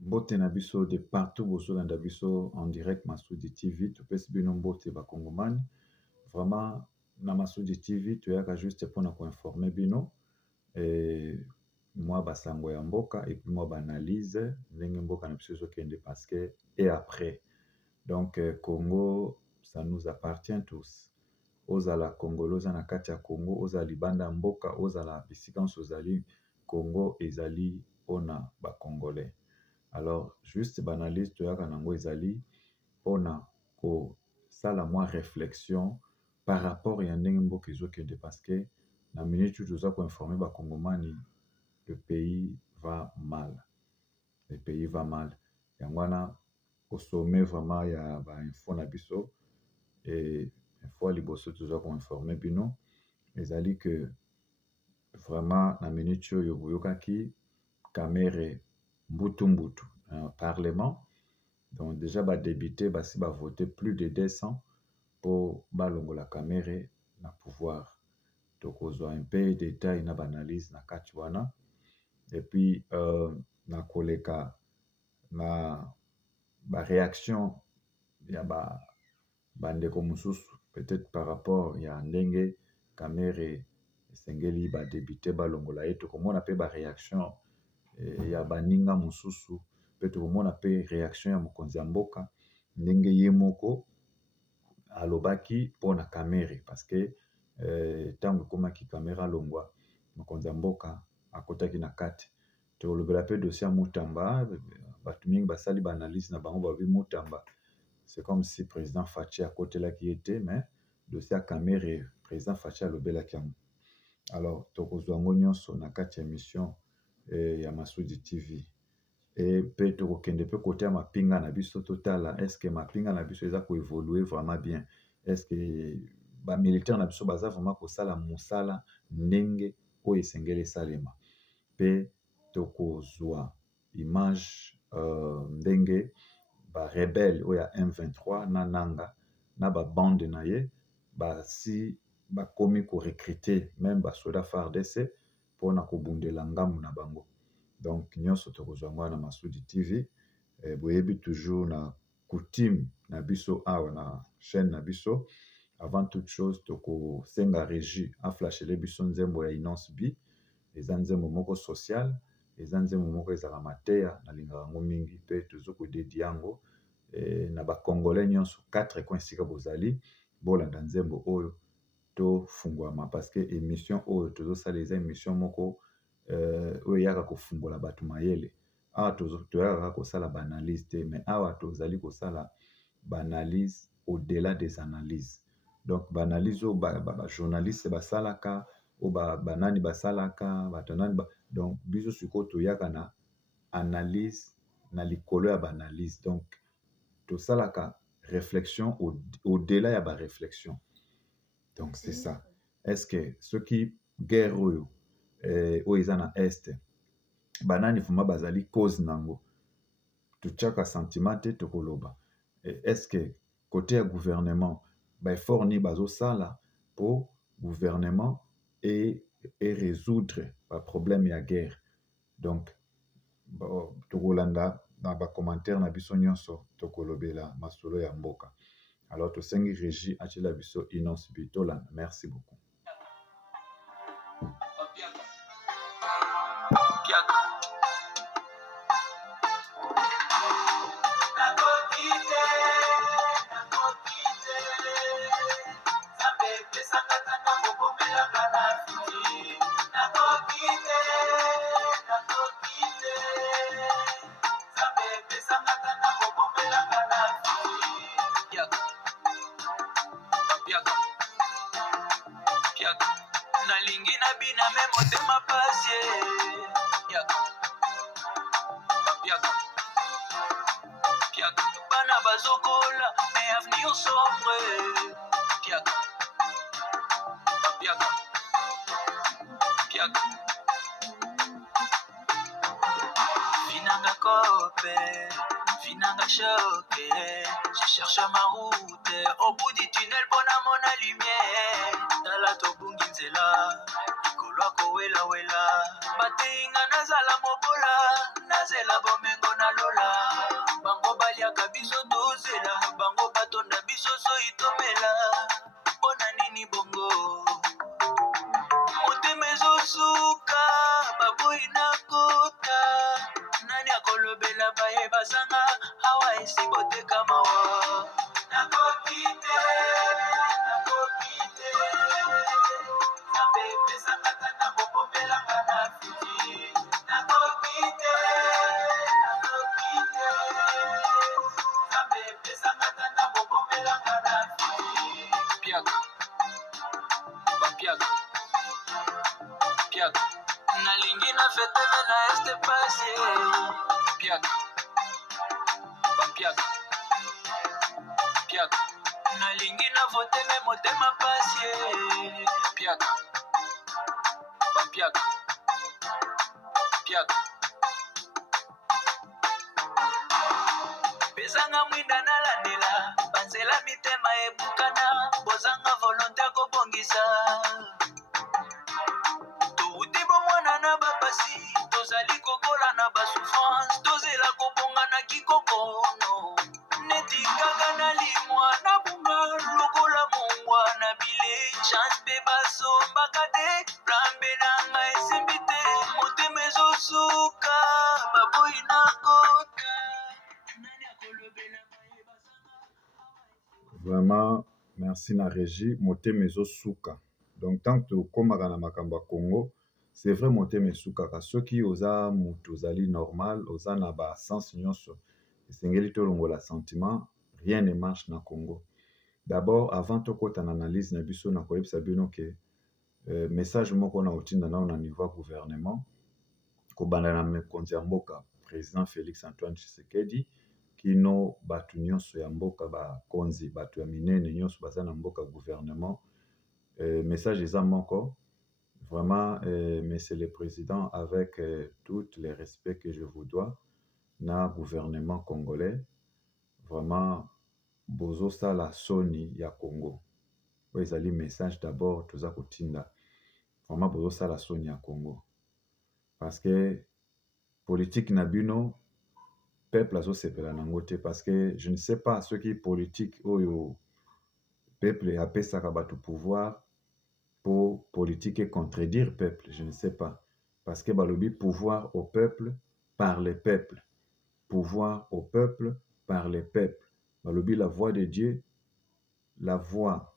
Mbote na biso de partout bozolanda biso en direct Masudi TV topesi bino mbote bakongomani. Vraiment na Masudi TV toyaka juste mpona koinforme bino mwa basango ya mboka et puis mwa baanalyse ndenge mboka na biso ezokende parce que et après donc Congo ça nous appartient tous. Ozala Congolais oza na kati ya Congo, ozala libanda ya mboka, ozala bisika nyonso ozali, Congo ezali mpona bakongolais. Alors juste banalise toyaka nango ezali mpona kosala mwa réflexion par rapport ya ndenge mboka ezokende parce que na minute toza koinforme bakongomani le pays va mal. Le pays va mal. Yango wana au sommet vraiment ya bainfo na biso et info liboso toza koinforme bino ezali que vraiment na minute oyo boyokaki Kamere mbutu parlement donc déjà débuté basi voté plus de 200 pour balongola Kamere na pouvoir. Donc ozwa un peu de détail na analyse na kati wana et puis na koleka na réaction ya bandeko mususu peut-être par rapport ya ndenge Kamere esengeli débuté balongola ye tokomona pe réaction ya baninga mususu pe tokomona pe réaction ya mokonzi ya mboka ndenge ye moko alobaki mpona Kamere parce que ntango ekomaki Kamere alongwa mokonzi ya mboka akotaki na kati tolobela pe dossier ya Mutamba bato mingi basali baanalyse na bango babi Mutamba c'est comme si président Faci akotelaki ye te mais dossier ya Kamere président Faci alobelaki yango. Alors tokozwa yango nyonso na kati ya émission ya Masudi TV et pe tokokende pe kote ya mapinga na biso totala est-ce que mapinga na biso eza koévoluer vraiment bien, est-ce que bamilitaire na biso baza vraiment kosala mosala ndenge oyo esengeli esalema pe tokozwa image ndenge barebele oyo ya M23 na nanga na babande na ye basi bakomi korecruter même basoda FARDC mpona kobundela ngambu na bango. Donc nyonso tokozwa yango na Masudi TV boyebi toujours na coutume na biso awa na chaîne na biso avant toute chose tokosenga régie aflashele biso nzembo ya Inonce B eza nzembo moko social eza nzembo moko ezala mateya nalingaka yango mingi pe tozokodedi yango na bakongolais nyonso 4 coins esika bozali bolanda nzembo oyo tofungwama parce que émission oyo tozosala eza émission moko oyo eyaka kofungola bato mayele awa toyaka kosala baanalyse te mais awa tozali kosala baanalyse au-delà des analyses. Donc baanalyse oyo bajournaliste basalaka oyo banani basalaka bato nani donc biso sikoyo toyaka na analyse na likolo ya baanalyse donc tosalaka réflexion au-delà ya baréflexion. Donc c'est ça. Est-ce que soki guerre oyo eza na este banani fuma bazali cause nango totiaka sentiment te tokoloba est-ce que côté ya gouvernement effort ni bazosala pour gouvernement et résoudre ba problème ya guerre. Donc tokolanda na ba commentaire na biso nyonso tokolobela masolo ya mboka. Alors tosengi régie atila biso Inonce Bitola. Merci beaucoup. Nalingi na bina memo te mapasie bana bazokola mais avenir sombre Finanga cope, finanga choque. Je cherche ma route au bout du tunnel, bon à mon lumière. Dans la tobungi nzela, lwako wela batinga nazala mobola nazela bomengo na lola bango baliaka biso tozela bango batonda biso so itomela mpona nini bongo motema ezosuka baboyi na kota nani akolobela baye basanga awa esi boteka mawa nakoki te nzambe epesanga tata bokomelanga na fiti nakoki te nzambe epesanga tata bokomelanga na fiti piaka bapiaka piaka nalingi na fetele na este pasi piaka bapiaka piaka nalingi na voteme motema pasi piaka bapiaka piaka pesanga mwinda nalandela banzela mitema ebukana bozanga volonte kobongisa touti bomwana na bapasi tozali kokola na basouffrance tozela kobonga na kikokono neti kaka na limwa na bunga lokola mongwa na bile chance mpe basombaka te rambe na ngai esimbi te motema ezosuka baboyi na kota nani akolobela baye basanga Vraiment, merci na régie. Motema ezosuka. Donc, tant que tokomaka na makambo ya Congo, c'est vrai motema esukaka. Soki oza mutu ozali normal, oza na ba sens nyonso, esengeli tolongola sentiment, rien ne marche na Congo. D'abord, avant tokota na analyse na biso na koyebisa bino ke message moko na otinda nao na niveau ya gouvernement, kobanda na mokonzi ya mboka, président Félix Antoine Tshisekedi, kino bato nyonso ya mboka bakonzi bato ya minene nyonso baza na mboka gouvernement. Message eza moko, vraiment, monsieur le président, avec tout les respects que je vous dois na gouvernement congolais, vraiment bozosala soni ya Congo. Oyo ezali message d'abord toza kotinda, vraiment bozosala soni ya Congo, parce que politique na bino peuple azosepela nango te, parce que je ne sais pas soki politique oyo peuple apesaka bato pouvoir pour politique et contredire peuple, je ne sais pas, parce que balobi pouvoir au peuple par le peuple, pouvoir au peuple par le peuple. Balobi la voix de Dieu, la voix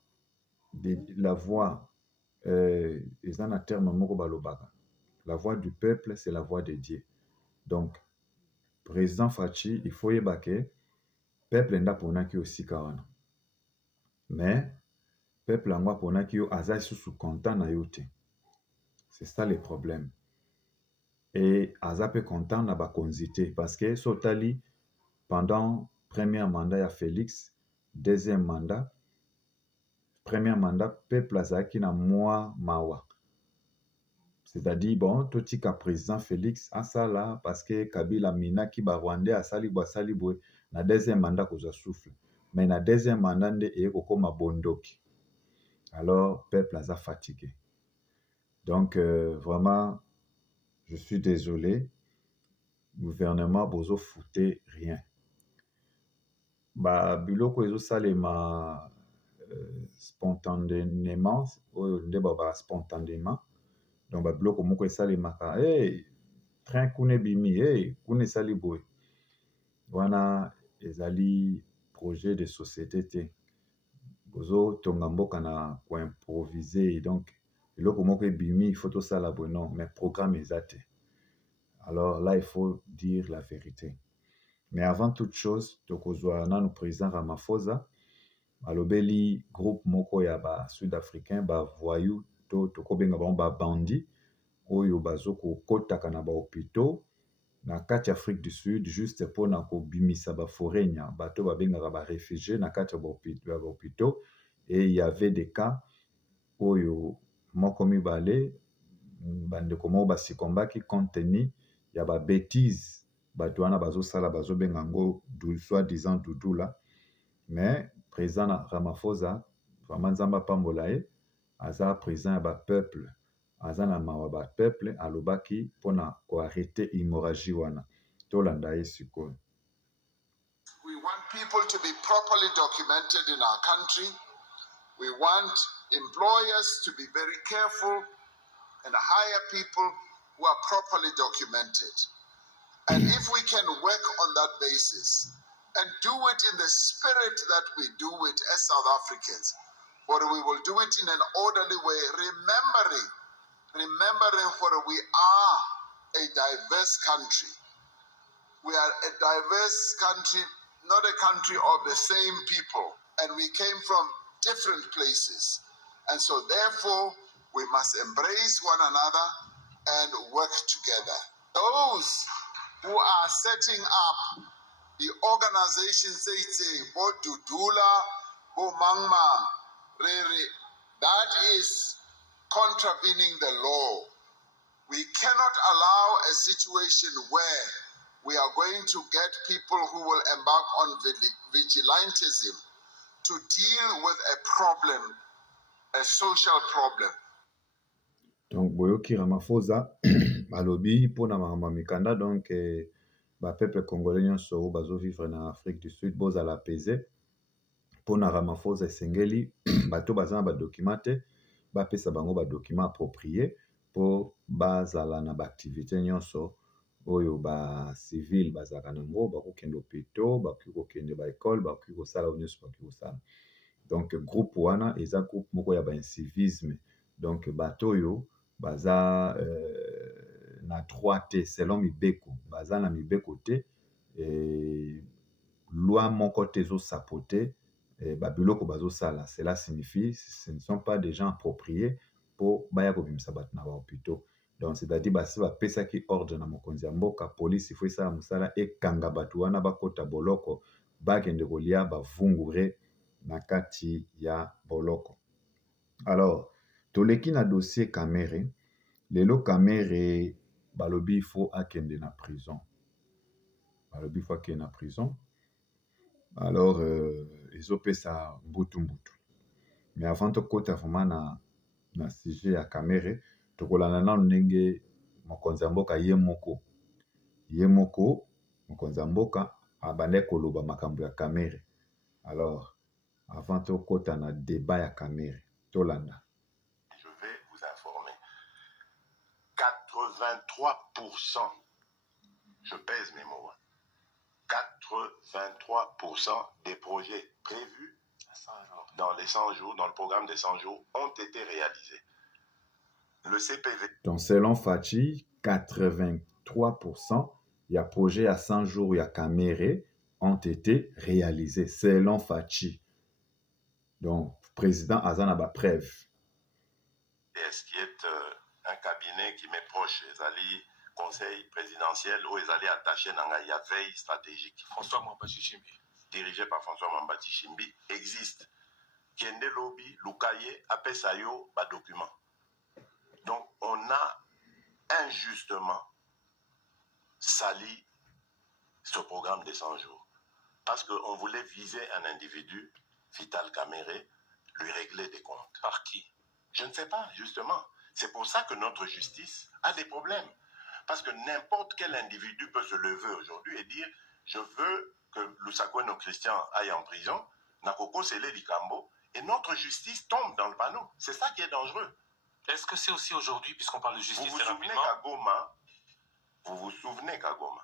eza na terme moko balobaka, la voix du peuple c'est la voix de Dieu. Donc président Fachi, il faut yeba ke peuple nda ponaki osika wana, mais peuple yango aponaki yo aza lisusu content na yo te. C'est ça le problème. Et aza pe content na bakonzi te, parce que sotali pendant premier mandat ya Félix, deuxième mandat, premier mandat peuple azaki na mwa mawa. C'est-à-dire, bon, totika président Félix asala parce que Kabila minaki ba Rwandais asali boye na deuxième mandat kozwa souffle. Mais na deuxième mandat nde ekokoma bondoki. Alors, peuple aza fatigué. Donc, vraiment, je suis désolé. Gouvernement bozo fouté rien. Ba biloko ezo salema spontanément, nde ba spontanément. Donc, ba biloko moko esalemaka, hey, train kune bimi, hey, kune sali boy. Wana ezali projet de société te. Bozo tonga mboka na ko improviser, donc biloko moko ebimi, il faut tout ça la bon non, mais programme ezate. Alors là, il faut dire la vérité. Mais avant toute chose, tokozwa nanu président Ramaphosa, alobeli groupe moko ya ba sud-africain, ba voyou, tokobenga bango ba bandi, oyo bazo kokotaka na ba hôpitaux, na kati Afrique du Sud, juste pona kobimisa ba forenya, bato babengaka ba réfugiés na kati ba hôpitaux, et il y avait des cas oyo moko mibale, bandeko moko basikombaki compte tenu ya ba bêtise bato wana bazosala bazobenga ngo soi-disant Doudoula. Mais président Ramaphosa, vraiment nzamba pambola ye, aza président ya ba peuple, aza na mawa bapeuple alobaki mpona koarrete hémorragie wana. Tolanda ye sikoyo. We want people to be properly documented in our country. We want employers to be very careful and hire people who are properly documented. And if we can work on that basis and do it in the spirit that we do it as South Africans, but we will do it in an orderly way, remembering what we are, a diverse country. We are a diverse country, not a country of the same people, and we came from different places. And so therefore, we must embrace one another and work together. Those who are setting up the organizations, Bo Dudula, Bo Mangmang, Rere, that is contravening the law. We cannot allow a situation where we are going to get people who will embark on vigilantism to deal with a problem, a social problem. Donc boyoki Ramaphosa balobi mpona makambo ya mikanda, donc bapeuple congolais nyonso oyo bazovivre na Afrique du Sud bozala apaisé. Mpona Ramaphosa esengeli bato baza na badokima te bapesa bango badokima approprié mpo bazala na baactivité nyonso oyo bacivile bazalaka nango, bakokende hôpitaux, bakoki kokende baekole, bakoki kosala oyo nyonso bakoki kosala. Donc groupe wana eza groupe moko ya baincivisme. Donc bato oyo baza na droit te selon mibeko, baza na mibeko te, loi moko te ezosapote babiloko bazosala. Cela signifie ce ne sont pas des gens appropriés mpo baya kobimisa bato na bahôpitaux. Donc c'est-à-dire basi bapesaki ordre na mokonzi ya mboka, polisi ifo esala mosala ekanga bato wana bakota boloko bakende kolia bavungure na kati ya boloko. Alors toleki na dossier Kamere. Lelo Kamere balobi il faut akende na prison. Balobi il faut akende na prison. Alors ezopesa mbutu. Mais avant tokota vraiment na sujet ya Kamere, tokolanda nanu ndenge mokonzi ya mboka ye moko mokonzi ya mboka abandaki koloba makambo ya Kamere. Alors avant tokota na débat ya Kamere, tolanda. Je vais vous informer. 83%, je pèse mes mots, 83% des projets prévus dans les 100 jours, dans le programme des 100 jours, ont été réalisés. Le CPV. Donc selon Fachi, 83% il y a projets à 100 jours, il y a Kamere ont été réalisés selon Fachi. Donc président Azana ba preuve. Ce qui est un cabinet qui m'est proche, les alliés conseil présidentiel où ils allaient attacher dans la veille stratégique. François Mwamba-Chichimbi, dirigé par François Mwamba-Chichimbi, existe. Kende Lobby, Lukaye, Apesayo, bas document. Donc on a injustement sali ce programme des 100 jours. Parce qu'on voulait viser un individu, Vital Kamere, lui régler des comptes. par qui? Je ne sais pas, justement. C'est pour ça que notre justice a des problèmes. Parce que n'importe quel individu peut se lever aujourd'hui et dire « Je veux que Lusakoueno Christian aille en prison, Nakoko Sele Likambo », et notre justice tombe dans le panneau. C'est ça qui est dangereux. Est-ce que c'est aussi aujourd'hui, puisqu'on parle de justice, Vous vous souvenez qu'à Goma,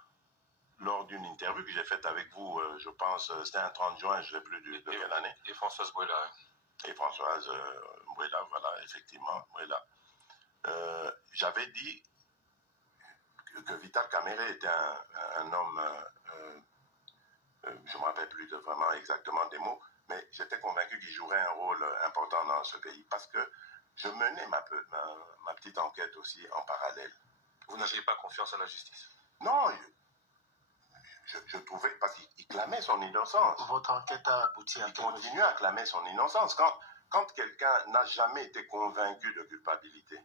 lors d'une interview que j'ai faite avec vous, je pense, c'était un 30 juin, je ne sais plus de quelle année. Et Françoise Bouela. Et Françoise Bouela, voilà, effectivement, Bouela. J'avais dit que Vital Kamere était un homme, je ne me rappelle plus de vraiment exactement des mots, mais j'étais convaincu qu'il jouerait un rôle important dans ce pays parce que je menais ma petite enquête aussi en parallèle. Vous n'aviez pas confiance en la justice? Non, je trouvais, parce qu'il clamait son innocence. Votre enquête a abouti à Il continue à clamer son innocence. Quand quelqu'un n'a jamais été convaincu de culpabilité,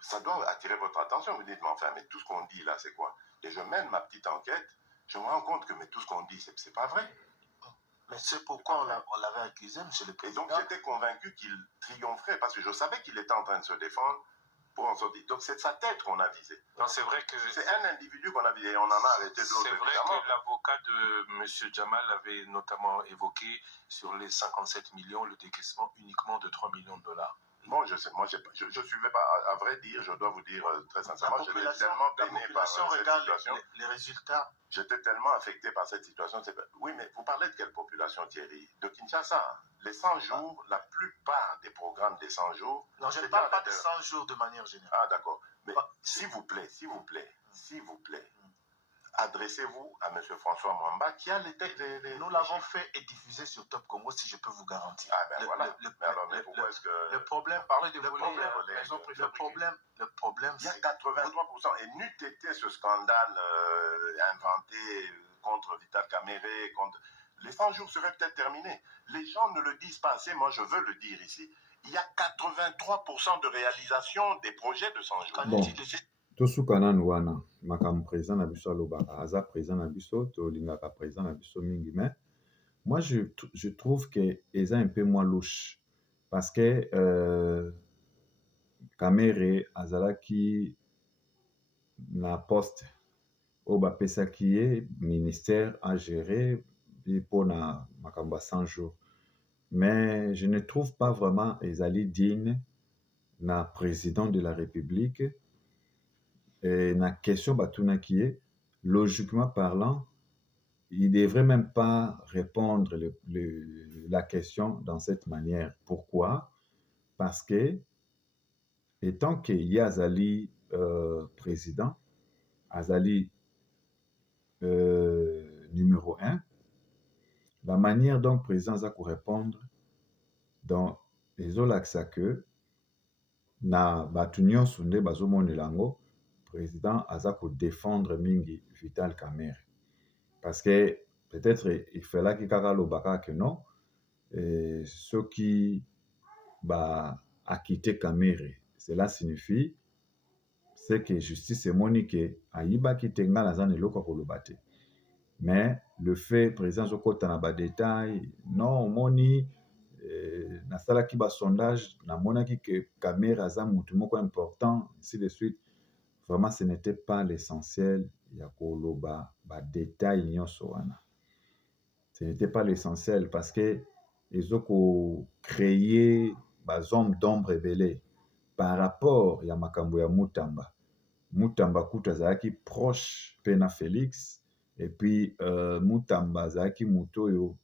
ça doit attirer votre attention. Vous dites, mais enfin, mais tout ce qu'on dit là, c'est quoi? Et je mène ma petite enquête, je me rends compte que mais tout ce qu'on dit, c'est pas vrai. Mais c'est pourquoi on l'avait accusé, monsieur le Et président. donc j'étais convaincu qu'il triompherait, parce que je savais qu'il était en train de se défendre pour en sortir. Donc c'est sa tête qu'on a visée. Non, c'est vrai que C'est un individu qu'on a visé et on en a arrêté d'autres. c'est vrai que l'avocat de M. Jamal avait notamment évoqué sur les 57 millions le décaissement uniquement de 3 millions de dollars. Bon, je sais, moi, je suivais pas. À vrai dire, je dois vous dire très sincèrement, j'étais tellement peiné par cette situation. Les résultats. J'étais tellement affecté par cette situation. Oui, mais vous parlez de quelle population, Thierry? De Kinshasa. Les 100 jours, la plupart des programmes des 100 jours. Non, je ne parle pas de 100 jours de manière générale. Ah, d'accord. Mais s'il vous plaît, adressez-vous à M. François Mwamba qui a les textes. Nous l'avons fait et diffusé sur Top Congo, si je peux vous garantir. Ah ben voilà. Mais pourquoi est-ce que... Le problème, le problème, il y a 83%. Et n'eût été ce scandale inventé contre Vital Kamere, contre... les 100 jours seraient peut-être terminés. Les gens ne le disent pas assez, moi je veux le dire ici. Il y a 83% de réalisation des projets de 100 jours. Bon. Tosuka nanu wana makambo président na biso alobaka aza président na biso tolingaka président na biso mingi, mais moi je trouve que eza un peu moins louche parce que Kamere azalaki na poste oyo bapesaki ye ministère à gérer pour na makambo 100 jours, mais je ne trouve pas vraiment ezali digne na président de la République. Et la question batunaki est, logiquement parlant, il ne devrait même pas répondre la question dans cette manière. Pourquoi? Parce que, étant qu'il y a Azali président, Azali numéro 1, la manière dont le président a pu répondre dans les olaxa que na batunyon sunde bazomonelango, président aza ko défendre mingi Vital Kamere parce que peut-être il fallait qu'il kaka lobaka que non ceux qui ba a quitté Kamere, cela signifie c'est que justice monique ayiba kitenga na zane loko ko lobate, mais le fait président zokota na ba détail non moni na sala ki ba sondage na monaki que Kamere aza mutu moko important ainsi de suite. Vraiment, ce n'était pas l'essentiel. Ce n'était pas l'essentiel parce que ils ont créé des hommes d'ombre révélés par rapport à makambo ya Mutamba. Mutamba kuta zaki proche Pena Félix et puis Mutamba zaki mutoyo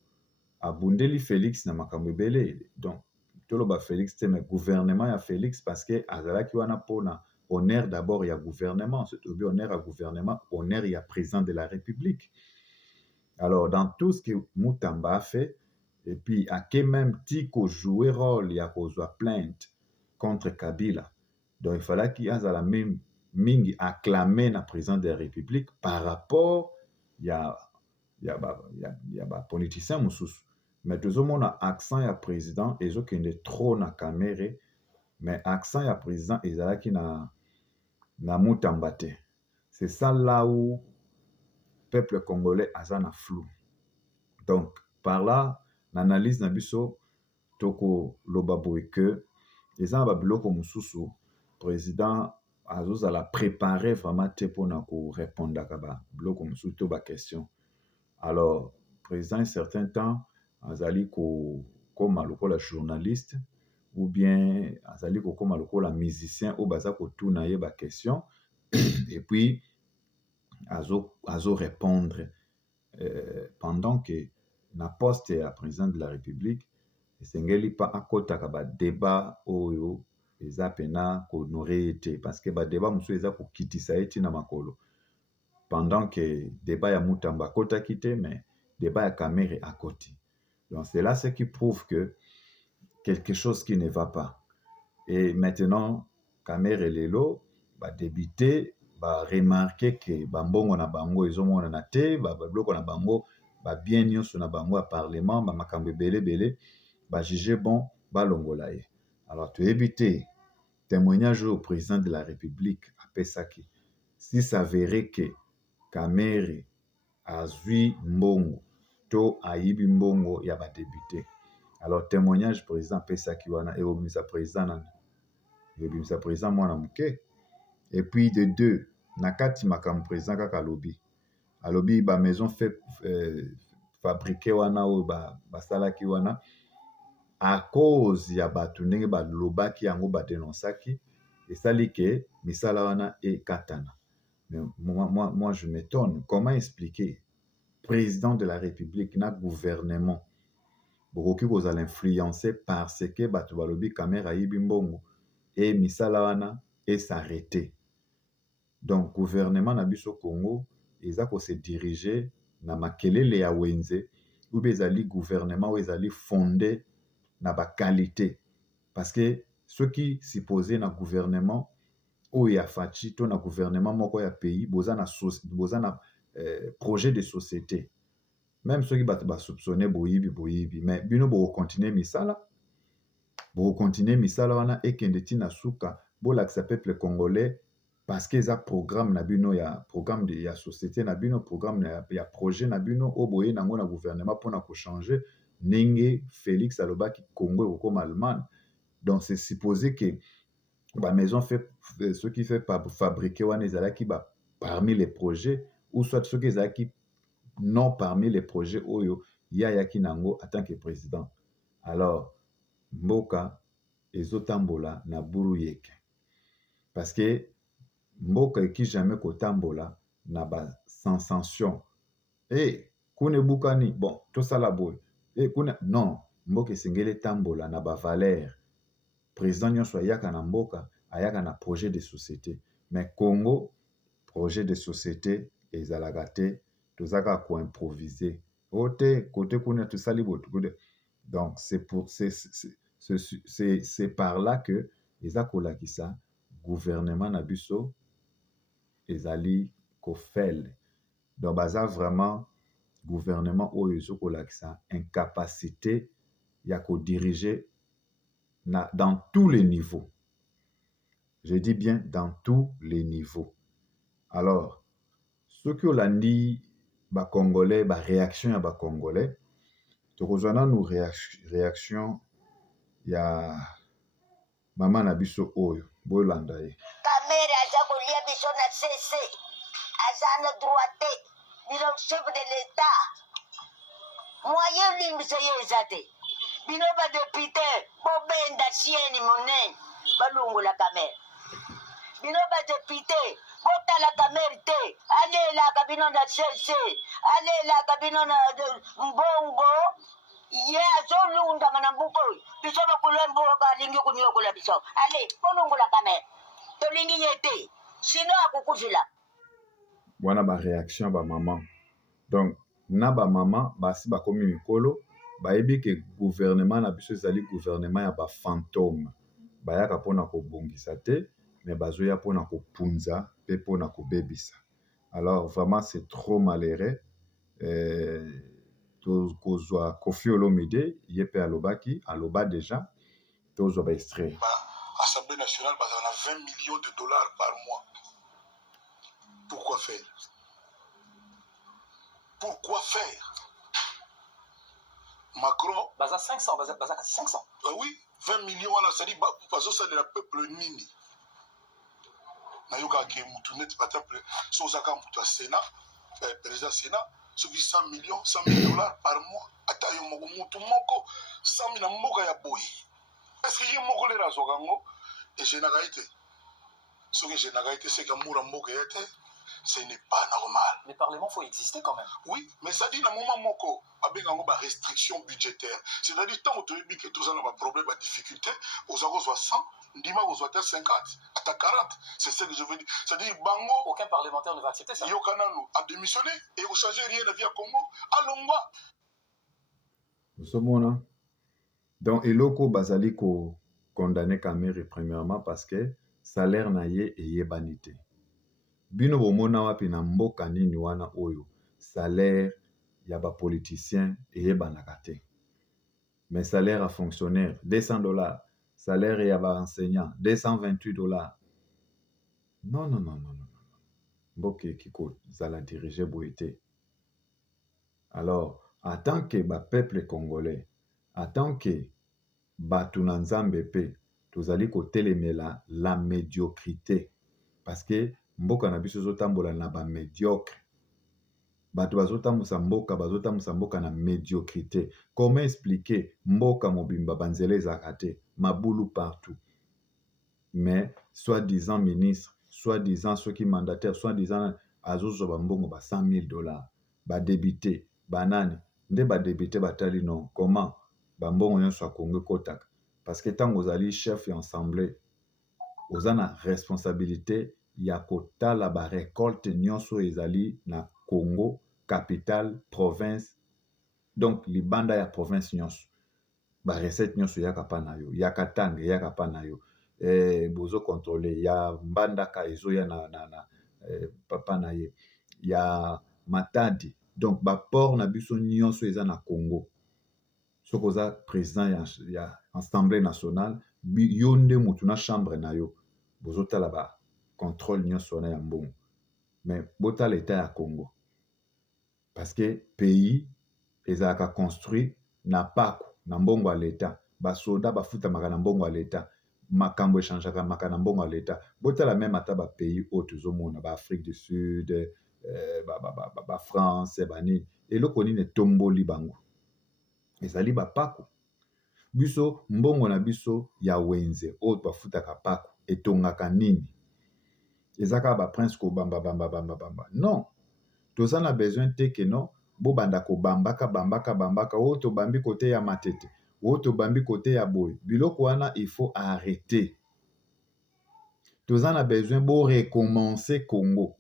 abundeli Félix na makambo ebele. Donc toloba Félix te mais gouvernement ya Félix parce que azalaki wana pona honneur d'abord, il y a gouvernement. C'est honneur à gouvernement, honneur, il y a président de la République. Alors, dans tout ce que Mutamba a fait, et puis, à quel même Tiko joué rôle, il y a plainte contre Kabila. Donc, il fallait qu'il y ait la même mingi acclamé le président de la République par rapport, il y a politicien moussous. Mais tout le monde a accent à président, et ils ont trop na caméra, mais accent à président, ils ont qui na Mutamba te. C'est ça là où le peuple congolais a un flou. Donc, par là, l'analyse na biso toko lobaboy que les gens babiloko mususu président azozala préparer vraiment te pona ko répondre à biloko mususu to ba question. Alors, président un certain temps azali ko koma lokola journaliste ou bien azali ko koma lokola musicien ou baza ko tuna ye ba question et puis azo répondre pendant que na poste ya président de la République esengeli pa akotaka ba débat oyo eza pena ko honorer ete parce que ba débat musu eza ko kitisa eti na makolo pendant que débat ya Mutamba kota kité mais débat ya Kamere à côté. Donc c'est là ce qui prouve que quelque chose qui ne va pas. Et maintenant Kamere lelo ba débité ba remarquer que bambongo na bango ezomona na te ba bloko na bango ba bien nyonso na bango à parlement ba makambo belé ba juger bon ba longola ye. Alors tu éviter témoignage au président de la République à Pesaki si s'avérait que Kamere azui mbongo to ayibi mbongo ya ba débuté. Alors témoignage président Pesaki wana et au ministre président ebimisa président mwana moke. Et puis de deux, na kati makambo président kaka alobi ba maison fait fabriqué wana oyo basalaki wana à cause ya bato ndenge balobaki yango badenonsaki esali ke misala wana ekatana. Mais moi je m'étonne comment expliquer président de la République na gouvernement bokoki kozala influencé parce que bato balobi caméra yibi mbongo et misala wana s'arrêter. Donc gouvernement na biso Congo eza ko se diriger na makelele ya wenze ou bezali gouvernement ou ezali fondé na ba qualité parce que ceux qui supposé na gouvernement ou ya fachi to na gouvernement moko ya pays boza na projet de société. Même ceux qui ba soupçonner boyibi mais bino bo continuer misala wana ekende tina suka bolakisa peuple congolais parce que ça programme na bino ya programme de ya société na bino programme ya projet na bino oboye nango na gouvernement pona ko changer ndenge Félix alobaki Congo ekokoma Allemagne. Donc c'est supposé que ba maison fait ceux qui fait fabriquer wana ezalaki ba parmi les projets ou soit ceux qui ezalaki non parmi les projets oyo yaki nango en tant que président. Alors mboka ezotambola na buru yeke parce que mboka eki jamais kotambola na ba sensation kune bukani bon tout ça la boy kune non mboka esengeli tambola na ba valeur. Président nyonso ayaka na mboka ayaka na projet de société mais Congo projet de société ezalaka te tozaka ko improviser ote côté kuna tosali botu. Donc c'est par là que eza kolakisa gouvernement na biso ezali ko fail. Donc baza vraiment gouvernement oyo ezokolakisa incapacité ya ko diriger dans tous les niveaux. Je dis bien dans tous les niveaux. Alors ce que olandi ba congolais ba réaction ya ba congolais tokozwana nous réaction ya mama na biso oyo bolanda ye Kamere aza kolia biso na CC aza na droite bino chef de l'état moyen limbisa ye eza te bino ba député bobenda sieni monene balungola kamere bino ba député botala kamere te alelaka bino na CC alelaka bino na mbongo ye azolundama na mbuko oyo biso bakulembo balingi kunyokola biso ale kolungola kamere tolingi ye te sino akukuzila wana ba réaction ba maman. Donc na ba maman basi bakomi mikolo bayebi ke gouvernement na biso ezali gouvernement ya ba fantôme bayaka pona kobongisa te mais bazoya pona kopunza pe pona kobebisa. Alors vraiment c'est trop malheureux. Kozwa Kofi Olomide ye pe aloba déjà tozwa ba extrait. Assemblée nationale on a 20 millions de dollars par mois. Pourquoi faire? Pourquoi faire? Macron baza 500 baza 500. Oui, 20 millions on a sali bazo ça de la peuple nini. Nayoka ke mutu net par exemple so zaka mutu Sénat président Sénat ce qui 100 millions dollars par mois atayo mutu moko 100 000 mboka ya boy. Est-ce que y moko le razo kango et je n'ai été ce que je n'ai été c'est que moura mboka était ce n'est pas normal. Mais parlement faut exister quand même. Oui, mais ça dit dans moment moko avec une restriction budgétaire. C'est-à-dire tant que tu que tout ça n'a pas problème, pas difficulté, aux agos 100, Ndima aux 50, à 40. C'est ce que je veux dire. C'est-à-dire bango Aucun parlementaire ne va accepter ça. Yokananu a démissionné et vous changez rien la vie à Congo. Allons-moi. Nous sommes là. Donc eloko bazali ko condamner Kamere premièrement parce que salaire na ye eyebanite. Bino bomona wapi na mboka nini wana oyo salaire ya ba politicien eyebanaka te. Mais salaire à fonctionnaire $200, salaire ya ba enseignant $228. Non. Mboka kiko zala diriger boité. Alors, en tant que ba peuple congolais, en tant que batu na Nzambe pe tozali kotelemela la médiocrité parce que mboka na biso ezotambola na bamédiocre. Bato bazotambusa mboka na médiocrité. Comment expliquer mboka mobimba banzela ezalaka te, mabulu partout, mais soi-disant ministre, soi-disant ceux qui mandataires, soi-disant azozwa bambongo ba $100,000, badébité banani nde badébité batali non comment bambongo nyonso ya Congo ekotaka parce que ntango ozali chef ya assemblée oza na responsabilité ya kotala barécolte nyonso ezali na Congo capitale province, donc libanda ya province nyonso barecette nyonso eyaka pa na yo, ya Katanga eyaka pa na yo, bozo contrôler ya Mbandaka ezoya na papa na ye, ya Matadi. Donc baport na biso nyonso eza na Congo. Soki oza président ya assemblée nationale yo nde motu na chambre na yo bozotala ba contrôle nyonso wana ya mbongo, mais botala état ya Congo parce que pays ezalaka construit na pako na mbongo ya leta, basoda bafutamaka na mbongo ya leta, makambo echangeaka maka na mbongo ya leta. Botala même ata bapays oyo tozomona baafrique du sud, bafrance banini, eloko nini etomboli bango ezali bapako. Biso mbongo na biso ya wenze oyo bafutaka pako etongaka nini? Ezaka baprince kobamba non, toza na besoin te ke non bobanda kobambaka oyo tobambi kote ya Matete, oyo tobambi kote ya boye, biloko wana il faut arrêter. Toza na besoin bo recommencer Congo.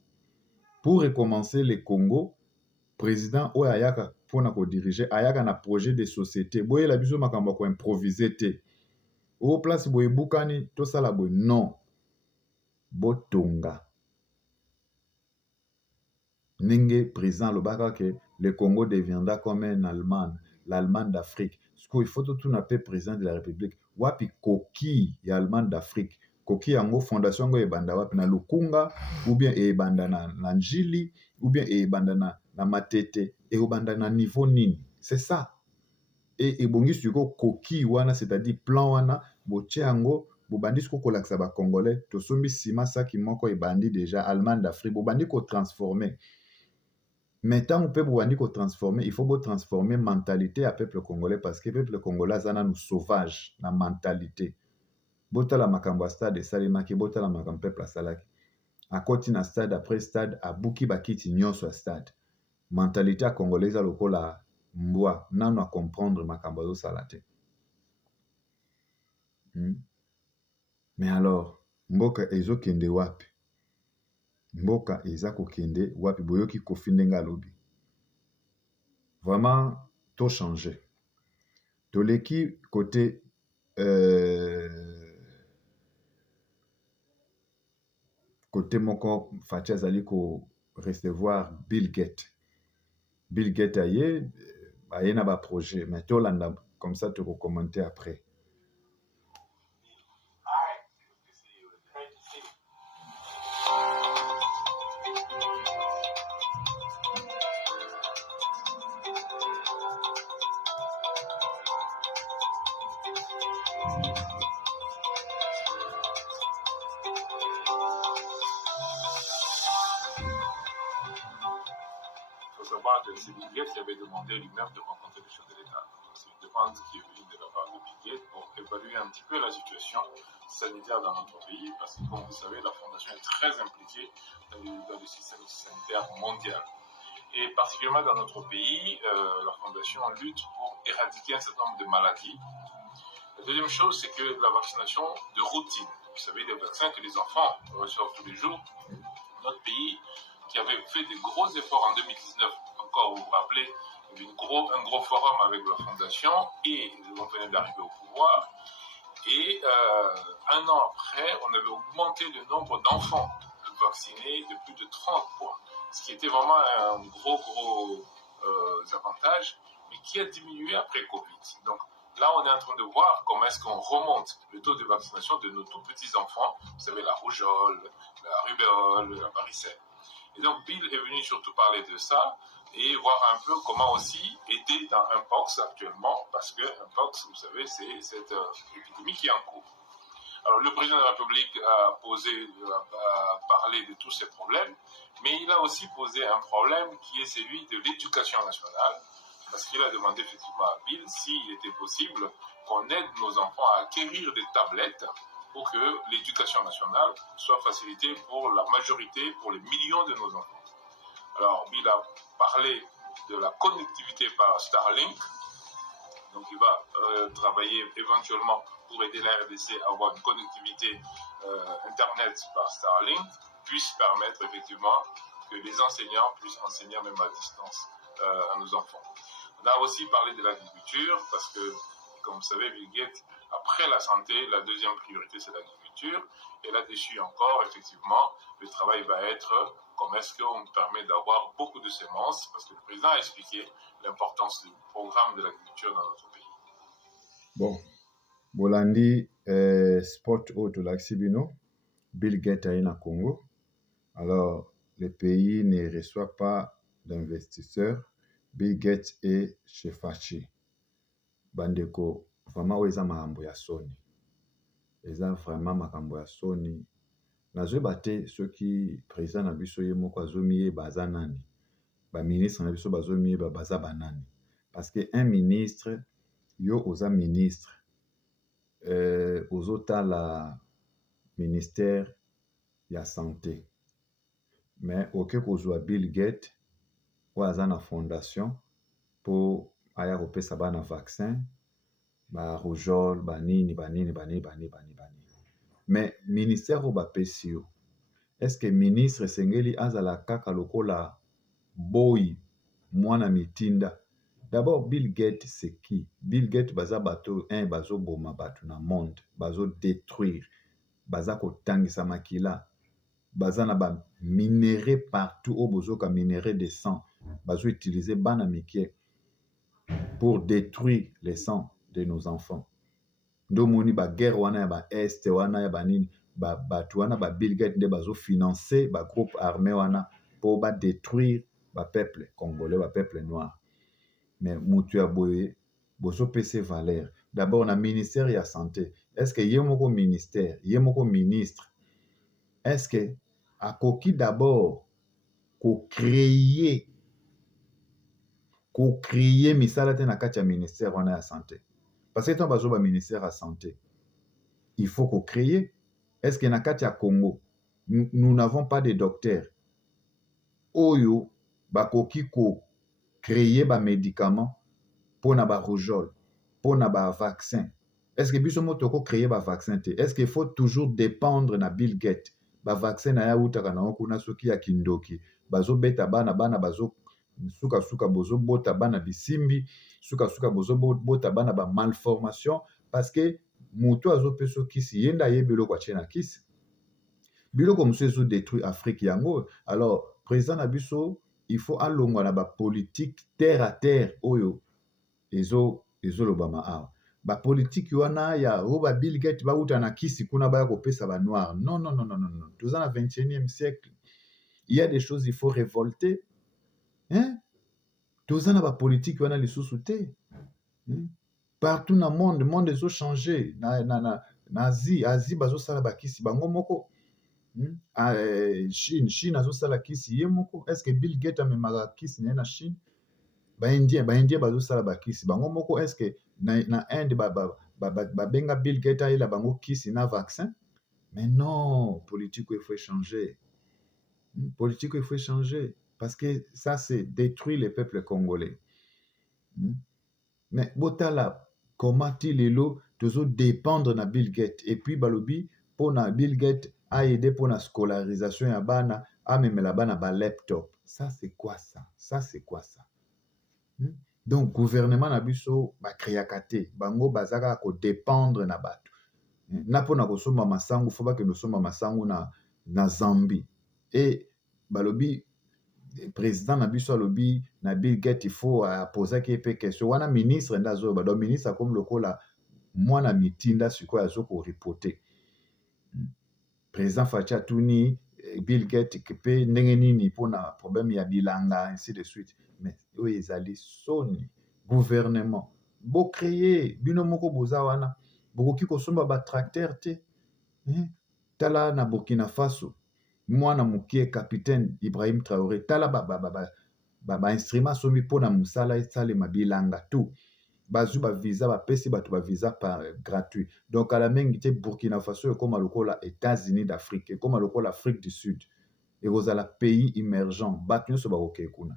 Pour recommencer le Congo, président oyo ayaka mpona kodiriger ayaka na projet de société, boyela biso makambo ko improviser te o place boye bukani tosala boye, non, botonga ndenge président lobaka que le Congo deviendra comme un Allemagne, l'Allemagne d'Afrique. Il faut tout na pe président de la République wapi koki ya Allemagne d'Afrique, koki yango fondation yango ebanda wapi na Lukunga ou bien ebanda na Njili ou bien ebanda na Matete, ebanda na niveau nini? C'est ça. Et ebongi suko koki wana, c'est-à-dire plan wana botie yango bobandi suko kolakisa ba Congolais tosombi sima saki moko ebandi déjà Allemagne d'Afrique, bobandi ko transformer. Maintenant, on peut transformer, il faut transformer la mentalité à peuple congolais parce que le peuple congolais a nous sauvage, la mentalité. Bota la makamba stade salimaki, bota la makamba peuple salaki. À côté na stade après stade, à buki bakiti nyonso stade. Mentalité à congolaise à lokola mbwa, nanu à comprendre makamba zo salate. Mais alors, mboka ezo kende wapi? Mboka eza kokende wapi boyoki Kofi ndenga lobi. Vraiment tout changé. Toleki côté côté moko Fatia zali ko recevoir Bill Gates. Bill Gates aye na ba projet mais tolanda comme ça tu commenter après. C'est Bill Gates qui avait demandé lui-même de rencontrer le chef de l'État. C'est une demande qui est venue de la part de Bill Gates pour évaluer un petit peu la situation sanitaire dans notre pays, parce que comme vous savez, la Fondation est très impliquée dans le système sanitaire mondial. Et particulièrement dans notre pays, la Fondation lutte pour éradiquer un certain nombre de maladies. La deuxième chose, c'est que la vaccination de routine. Vous savez, des vaccins que les enfants reçoivent tous les jours. Notre pays, qui avait fait des gros efforts en 2019, encore vous vous rappelez, il y avait un gros forum avec la Fondation et on venait d'arriver au pouvoir. Et un an après, on avait augmenté le nombre d'enfants vaccinés de plus de 30 points, ce qui était vraiment un gros avantage, mais qui a diminué après Covid. Donc là, on est en train de voir comment est-ce qu'on remonte le taux de vaccination de nos tout petits enfants. Vous savez, la rougeole, la rubéole, la varicelle. Et donc, Bill est venu surtout parler de ça et voir un peu comment aussi aider dans Mpox actuellement, parce que Mpox, vous savez, c'est cette épidémie qui est en cours. Alors, le président de la République a parlé de tous ces problèmes, mais il a aussi posé un problème qui est celui de l'éducation nationale, parce qu'il a demandé effectivement à Bill s'il était possible qu'on aide nos enfants à acquérir des tablettes pour que l'éducation nationale soit facilitée pour la majorité, pour les millions de nos enfants. Alors, Bill a parlé de la connectivité par Starlink. Donc, il va travailler éventuellement pour aider la RDC à avoir une connectivité Internet par Starlink, puisse permettre effectivement que les enseignants puissent enseigner même à distance à nos enfants. On a aussi parlé de l'agriculture parce que, comme vous savez, Bill Gates, après la santé, la deuxième priorité, c'est l'agriculture. Et là-dessus encore, effectivement, le travail va être comment est-ce qu'on permet d'avoir beaucoup de semences, parce que le président a expliqué l'importance du programme de l'agriculture dans notre pays. Bon, Bolandi, sport auto l'Axibino, Bill Gates est au Congo. Alors, le pays ne reçoit pas d'investisseurs. Bill Gates est chez Fachi. Bandeko, vraiment, ils ont makambo ya soni. Ils ont vraiment makambo ya soni. Nazo bate ceux qui président na biso ye moko azomiye baza nani. Ba ministre na biso bazomiye baza banani. Parce que un ministre, yo oza ministre, ozota la ministère ya santé. Mais oke kozwa Bill Gates, ou aza na fondation, pour aya kopesa bana vaccin, ba rougeole, banini. Mais ministère ou bapesi yo. Est-ce que ministre sengeli azala kaka lokola boy mwana mitinda? D'abord, Bill Gates c'est qui? Bill Gates baza bato bazo boma bato na monde, bazo détruire, baza kotangisa makila, baza na ba minerais partout au bozoka minerais de sang, bazo utiliser bana mikie pour détruire les sangs de nos enfants. Ndomoni ba guerre wana ya ba est wana ya banini bato wana ba Bill Gates nde bazo financer ba groupe armé wana pour ba détruire ba peuple congolais, ba peuple noir. Mais mutu ya boye bozo pese valeur. D'abord na ministère ya santé. Est-ce que yemoko ministère, yemoko ministre, est-ce que akoki d'abord ko créer misala te na kati ya ministère wana ya santé? Parce que tant bazo ba ministère à santé, il faut qu'on crée. Est-ce que na kati ya Congo, nous n'avons pas de docteurs oyo bakoki ko créer ba médicaments pour na ba rougeole, pour na ba vaccin? Est-ce que biso moto ko créer ba vaccin te? Est-ce qu'il faut toujours dépendre na Bill Gates? Ba vaccin na ya utaka na kuna soki ya kindoki, bazo beta bana bazo suka bozo bota bana bisimbi, suka bozo bota bana ba malformation, parce que mutu azo peso kisi yenda ye biloko achena kisi. Biloko musu ezo détruit Afrique yango. Alors, président na biso, il faut alongwa na ba politique terre à terre oyo ezo lobama awa. Ba politique wana ya ba Bill Gates ba uta na kisi kuna ba ya kopesa ba noir. Non. Tous dans le 21e siècle. Il y a des choses il faut révolter. Hein? Tous dans la politique wana lisusu te. Partout dans le monde ezo changer. Na Asie bazo sala ba kisi bango moko. Chine azo sala kisi ye moko. Est-ce que Bill Gates amemaka kisi na Chine? Ba Indien bazo sala ba kisi bango moko. Est-ce que na Inde ba benga Bill Gates aila bango kisi na vaccin? Mais non, politique il faut changer. Politique il faut changer parce que ça c'est détruire les peuples congolais. Mais botala comment lelo tozo dépendre na Bill Gates et puis balobi pour na Bill Gates a aidé pour la scolarisation ya bana a memela bana ba laptop. Ça c'est quoi ça? Donc gouvernement na biso ba créakate bango bazaka ko dépendre na bato. Na pona kosomba masangu faut pas que nous somba masangu na Zambie. Et balobi président na biso alobi na Bill Gates il faut poser quelques questions. Wana ministre ndazo ba do ministre comme lokola mwana mitinda siko azo ko reporter. Président Facha Tuni Bill Gates kepe ndenge nini pona problème ya bilanga ainsi de suite. Mais oui ezali soni gouvernement bo créer bino moko boza wana bokoki kosomba ba tracteur te Tala na Burkina Faso, mwana mukie capitaine Ibrahim Traoré, tala ba instrument somi pona musala etale mabilanga tout. Bazu ba visa ba pesi batu ba visa par gratuit. Donc à la mengi te Burkina Faso comme lokola États-Unis d'Afrique, comme lokola Afrique du Sud. Et vous la pays émergent, batu so ba okekuna.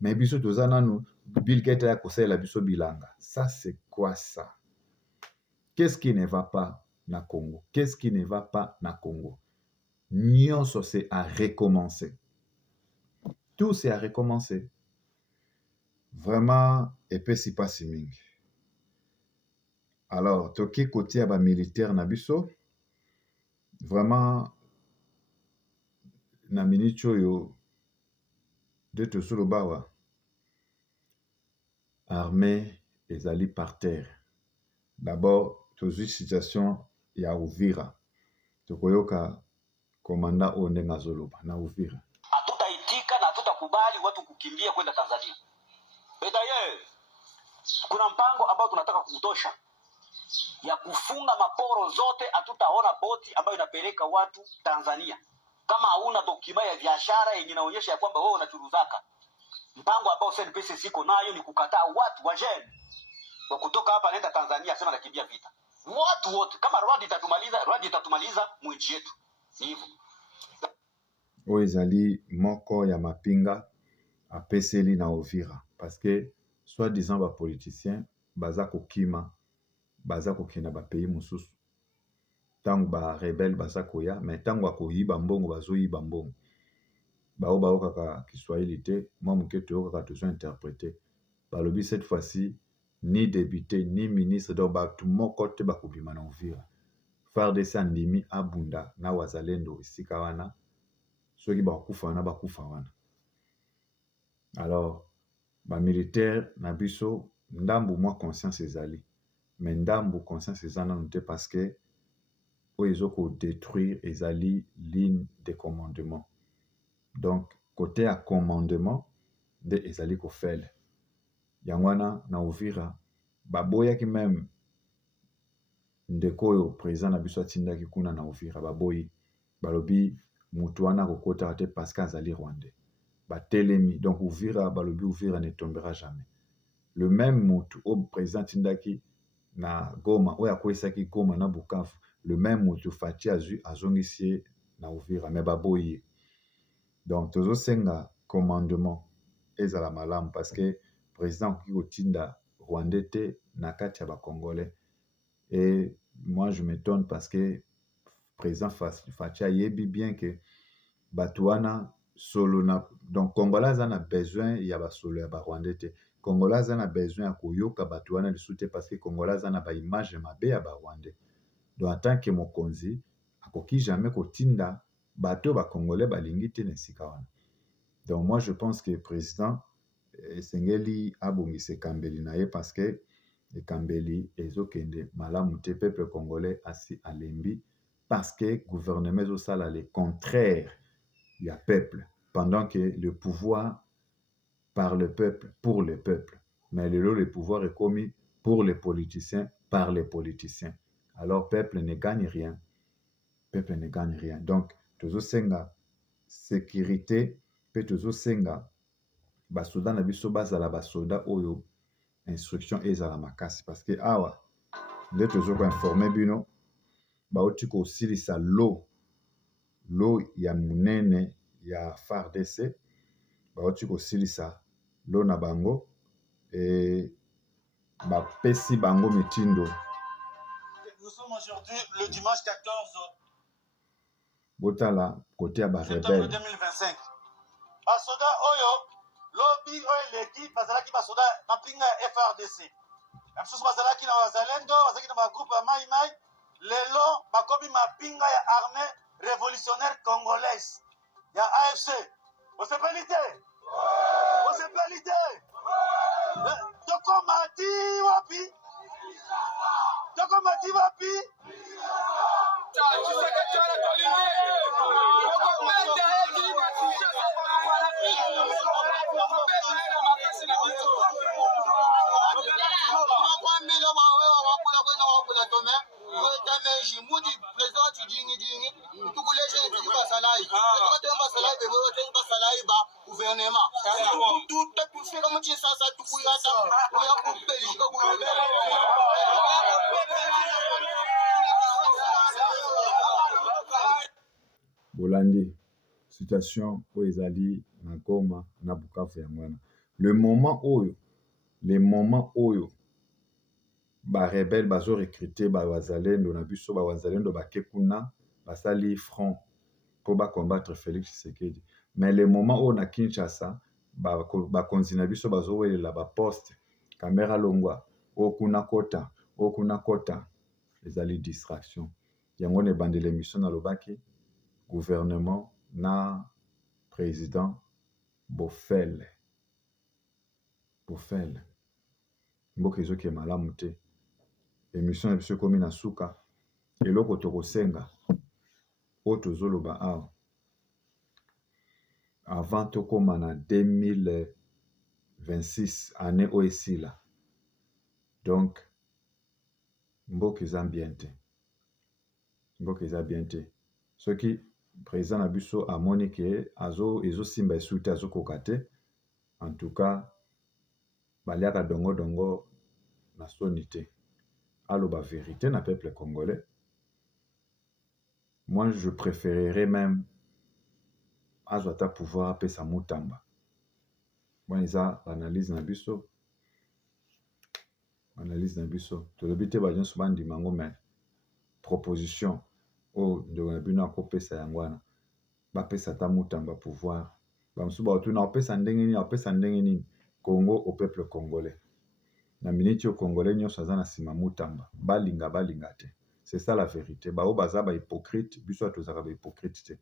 Mais biso tozana nous Bill Gates ya kosela biso bilanga. Ça c'est quoi ça? Qu'est-ce qui ne va pas na Congo? Qu'est-ce qui ne va pas na Congo? Nyonso c'est à recommencer. Tout c'est à recommencer. Vraiment, epesi pasi mingi. Alors, toki côté aba militaire na biso, vraiment na minute oyo de tosolo bawa armée ezali par terre. D'abord, tozwi situation ya Uvira. Tokoyoka komanda onde ngazoloba na Uvira. Hatutaitika na hatutakubali watu kukimbia kwenda Tanzania. D'ailleurs, kuna mpango ambao tunataka kutosha ya kufunga maporo zote. Hatutaona boti ambayo inapeleka watu Tanzania kama hauna dokima ya biashara yenye inaonyesha ya kwamba wewe unachuruzaka. Mpango ambao SNPC siko nayo ni kukataa watu wajeni wa kutoka hapa naenda Tanzania sema nakimbia vita. Watu wote kama Rwanda itatumaliza mwinchi yetu. Ni hivyo. Oyo ezali moko ya mapinga apeseli na Uvira parce que soi-disant ba politiciens baza kokima baza kokenda ba pays mosusu tango ba rebelle baza koya mais tango akoyiba mbongo bazoyiba mbongo bao kaka Kiswahili te moi moke toyokaka tozo interpréter balobi cette fois-ci ni député ni ministre donc batu moko te bakobima na Uvira. FARDC andimi abunda na wazalendo esika wana soki bakufa wana. Alors ba militaire na biso ndambu mwa conscience ezali mais ndambu conscience ezana noté parce que oyo ezoko détruire ezali ligne de commandement. Donc côté à commandement de ezali ko fele yangwana na Uvira baboyaki même ndeko oyo président na biso atindaki kuna na Uvira baboyi balobi mutu wana kokota te parce que azali rwandais batelemi. Donc Uvira balobi Uvira ne tombera jamais. Le même mutu au président tindaki na Goma oyo akwesaki Goma na Bukavu, le même mutu Fachi azongisi na Uvira mais baboyi. Donc tozo senga commandement ezala malamu parce que président ki kotinda rwandais te na kati ya ba congolais. Et moi je m'étonne parce que président Fachi yebi bien que Batouana solo na donc congolais a besoin ya ba solo ya ba rwandais te. Congolais a besoin ya koyoka Batouana lisute parce que congolais a ba image mabe ya ba rwandais. Donc en tant que mokonzi akoki jamais kotinda bato ba congolais balingi te na sika wana. Donc moi je pense que président Sengeli abongise kambeli na ye parce que le kambeli ezokende malamu te peuple congolais asi alembi parce que gouvernement ezosala le contraire ya peuple pendant que le pouvoir par le peuple pour le peuple, mais le pouvoir est commis pour les politiciens par les politiciens. Alors peuple ne gagne rien. Peuple ne gagne rien. Donc tozosenga sécurité pe tozosenga basoda na biso bazala basoda oyo instruction ezala makasi parce que awa nde tozoko informer bino bauti kosilisa lo ya munene ya FARDC bauti kosilisa lo na bango et bapesi bango mitindo. Nous sommes aujourd'hui le dimanche 14 botala côté ya ba septembre rebelle 2025. Basoda oyo lobi oyo leki bazalaki basoda mapinga ya FRDC. Basusu bazalaki na wazalendo, bazalaki na bagroupe ya Mai Mai. Lelo bakomi mapinga ya armée révolutionnaire congolaise ya AFC. Osepelite. Toko mati wapi? Mudi président tu dis Bolandi, situation où ezali na Goma na Bukavu yango wana. Le moment oyo ba rebelle bazo recruter ba wazalendo na biso ba wazalendo bake kuna basali front pour ba combattre Félix Tshisekedi. Mais le moment où na Kinshasa ba konzi na biso bazo welela ba poste caméra longwa okuna kota ezali distraction. Yango ne bandele mission na lobaki gouvernement na président Bofel. Mboka ezoki malamu te. Émission na biso komi na suka eloko tokosenga o tozoloba awa avant tokoma na 2026 année oyo esila. Donc mboka eza bien te. Soki président na biso amoni ke ezosimba esu te azokoka te, en tout cas baliaka dongo na soni te. Aloba vérité na peuple congolais. Moi je préférerais même azwata pouvoir apesa mutamba. Bon eza analyse na biso. Tolobi te ba nyonso bandima ngo, mais proposition o ndeko na bino akopesa yango wana bapesa ta mutamba pouvoir. Bamusu baotuna opesa ndenge nini Congo au peuple congolais. Na miniti au congolais nyonso aza na sima mutamba balinga te. C'est ça la vérité. Bao baza ba hypocrite, biso atozaka ba hypocrite te.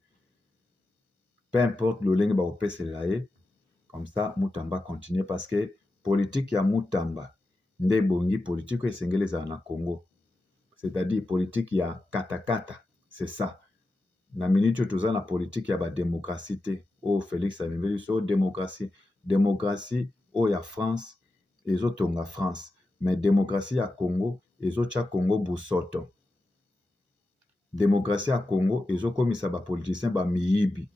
Peu importe le lenge ba opesela ye, comme ça mutamba continue parce que politique ya mutamba nde bongi politique esengeli za na Congo. C'est-à-dire politique ya katakata, c'est ça. Na miniti toza na politique ya ba démocratie te. O Félix amembeli so démocratie o ya France ezotonga France, mais démocratie ya Congo ezotia Congo busoto. Démocratie ya Congo ezokomisa ba politiciens ba miyibi.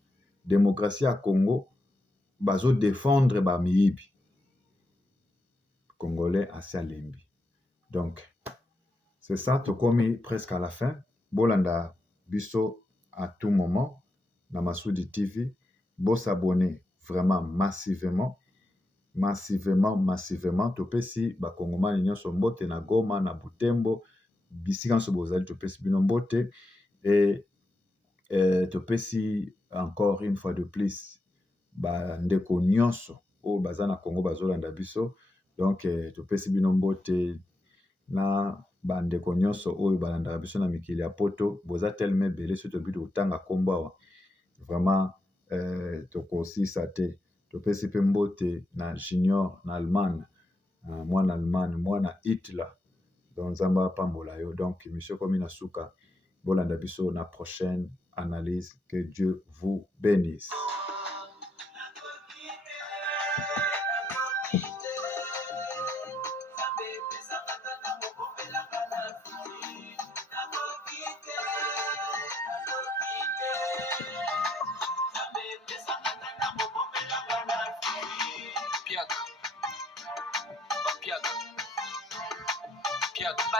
Démocratie ya Congo bazo défendre ba miyibi. Congolais assez alembi. Donc c'est ça, tokomi presque à la fin. Bolanda biso à tout moment na Masudi TV. Bo s'abonner vraiment massivement. Topesi ba kongomani nyonso mbote na Goma na Butembo bisika nso bozali topesi bino mbote et topesi encore une fois de plus ba ndeko nyonso o baza na Congo bazolanda biso. Donc topesi bino mbote na ba ndeko nyonso oyo balanda biso na mikili ya poto boza tellement belé so tobi totanga kombo awa vraiment tokosisa te. Topesi pe mbote na Junior na Allemagne, mwana Allemagne, mwana Hitler, donc Zamba pambola yo. Donc monsieur komi na suka bolanda biso na prochaine analyse. Que Dieu vous bénisse. Piaga.